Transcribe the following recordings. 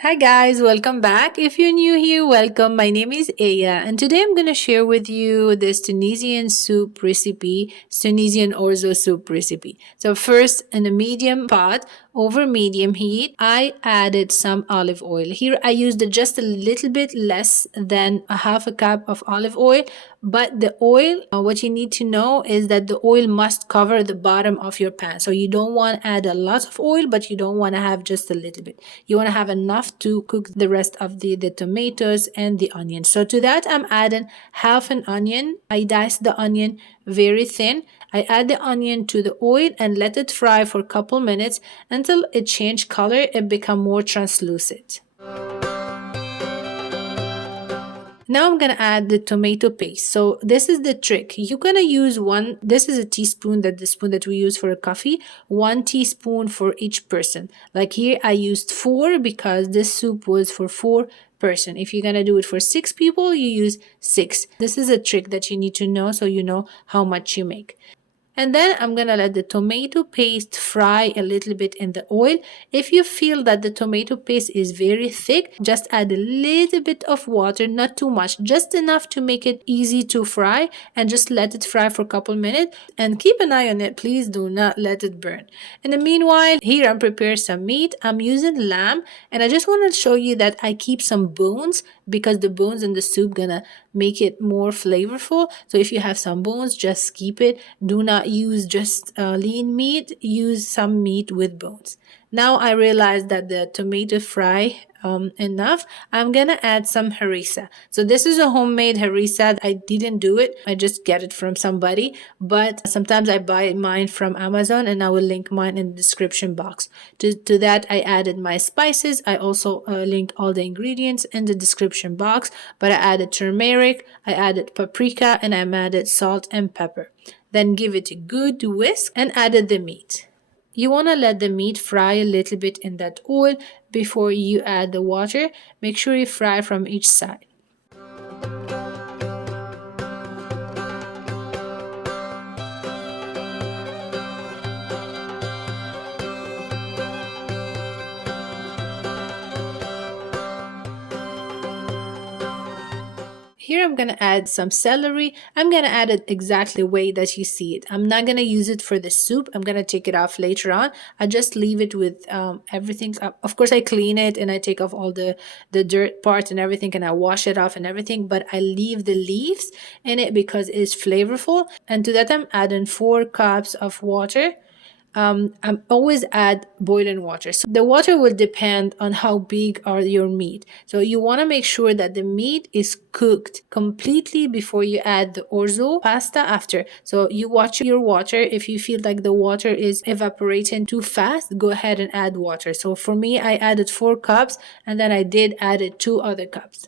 Hi guys, welcome back. If you're new here, welcome. My name is Aya, and today I'm going to share with you this Tunisian soup recipe, Tunisian Orzo soup recipe. So first, in a medium pot over medium heat, I added some olive oil. Here I used just a little bit less than a half a cup of olive oil, but the oil, what you need to know is that the oil must cover the bottom of your pan. So you don't want to add a lot of oil, but you don't want to have just a little bit. You want to have enough to cook the rest of the tomatoes and the onion. So to that, I'm adding half an onion. I diced the onion very thin. I add the onion to the oil and let it fry for a couple minutes until it change color and become more translucent. Now I'm gonna add the tomato paste. So this is the trick. You're gonna use one, this is a teaspoon, that the spoon that we use for a coffee, 1 teaspoon for each person. Like here I used 4 because this soup was for 4 person. If you're gonna do it for 6 people, you use 6. This is a trick that you need to know so you know how much you make. And then I'm gonna let the tomato paste fry a little bit in the oil. If you feel that the tomato paste is very thick, just add a little bit of water, not too much, just enough to make it easy to fry, and just let it fry for a couple minutes and keep an eye on it. Please do not let it burn. In the meanwhile, here I'm preparing some meat. I'm using lamb, and I just want to show you that I keep some bones because the bones in the soup gonna make it more flavorful. So if you have some bones, just keep it. Do not use just lean meat. Use some meat with bones. Now I realized that the tomato fry enough. I'm gonna add some harissa. So this is a homemade harissa. I didn't do it. I just get it from somebody, but sometimes I buy mine from Amazon, and I will link mine in the description box. To that, I added my spices. I also linked all the ingredients in the description box, but I added turmeric, I added paprika, and I added salt and pepper. Then give it a good whisk and added the meat. You want to let the meat fry a little bit in that oil before you add the water. Make sure you fry from each side. Here I'm going to add some celery. I'm going to add it exactly the way that you see it. I'm not going to use it for the soup. I'm going to take it off later on. I just leave it with everything. Of course, I clean it and I take off all the dirt part and everything, and I wash it off and everything, but I leave the leaves in it because it's flavorful. And to that, I'm adding 4 cups of water. I'm always add boiling water. So the water will depend on how big are your meat. So you want to make sure that the meat is cooked completely before you add the orzo pasta after. So you watch your water. If you feel like the water is evaporating too fast, go ahead and add water. So for me, I added 4 cups, and then I did added 2 other cups.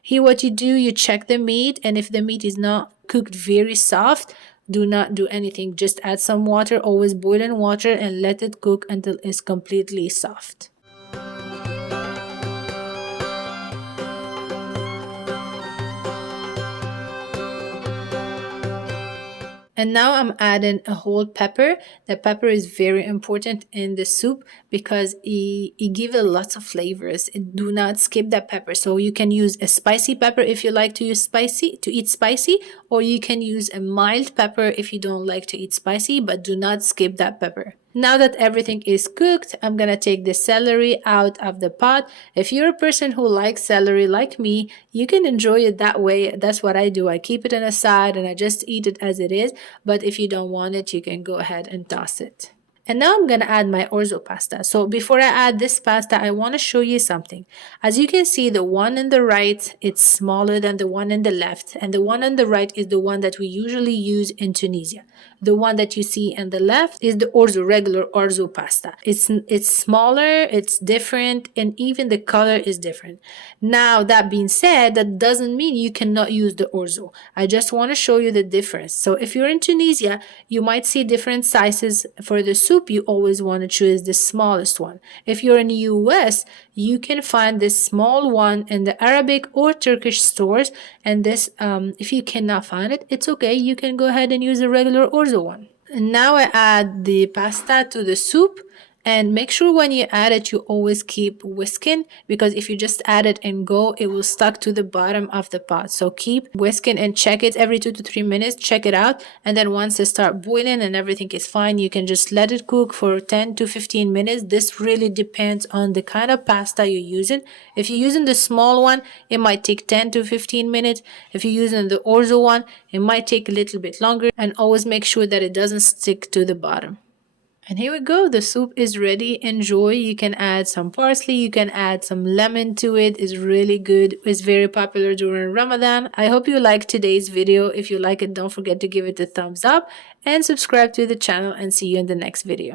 Here what you do, you check the meat, and if the meat is not cooked very soft, do not do anything. Just add some water, always boiling water, and let it cook until it's completely soft. And now I'm adding a whole pepper. The pepper is very important in the soup because it gives a lots of flavors. Do not skip that pepper. So you can use a spicy pepper if you like to eat spicy, or you can use a mild pepper if you don't like to eat spicy, but do not skip that pepper. Now that everything is cooked, I'm gonna take the celery out of the pot. If you're a person who likes celery like me, you can enjoy it that way. That's what I do. I keep it on a side and I just eat it as it is. But if you don't want it, you can go ahead and toss it. And now I'm gonna add my orzo pasta. So before I add this pasta, I want to show you something. As you can see, the one on the right, it's smaller than the one on the left, and the one on the right is the one that we usually use in Tunisia. The one that you see on the left is the orzo, regular orzo pasta. It's smaller, it's different, and even the color is different. Now, that being said, that doesn't mean you cannot use the orzo. I just want to show you the difference. So if you're in Tunisia, you might see different sizes for the soup. You always want to choose the smallest one. If you're in the US, you can find this small one in the Arabic or Turkish stores, and this if you cannot find it, it's okay. You can go ahead and use the regular orzo one. And now I add the pasta to the soup, And make sure when you add it, you always keep whisking, because if you just add it and go, it will stuck to the bottom of the pot. So keep whisking and check it every 2 to 3 minutes, check it out. And then once it start boiling and everything is fine, you can just let it cook for 10 to 15 minutes. This really depends on the kind of pasta you're using. If you're using the small one, it might take 10 to 15 minutes. If you're using the Orzo one, it might take a little bit longer. And always make sure that it doesn't stick to the bottom. And here we go, the soup is ready. Enjoy. You can add some parsley, you can add some lemon to it. It's really good. It's very popular during Ramadan. I hope you liked today's video. If you like it, don't forget to give it a thumbs up and subscribe to the channel, and see you in the next video.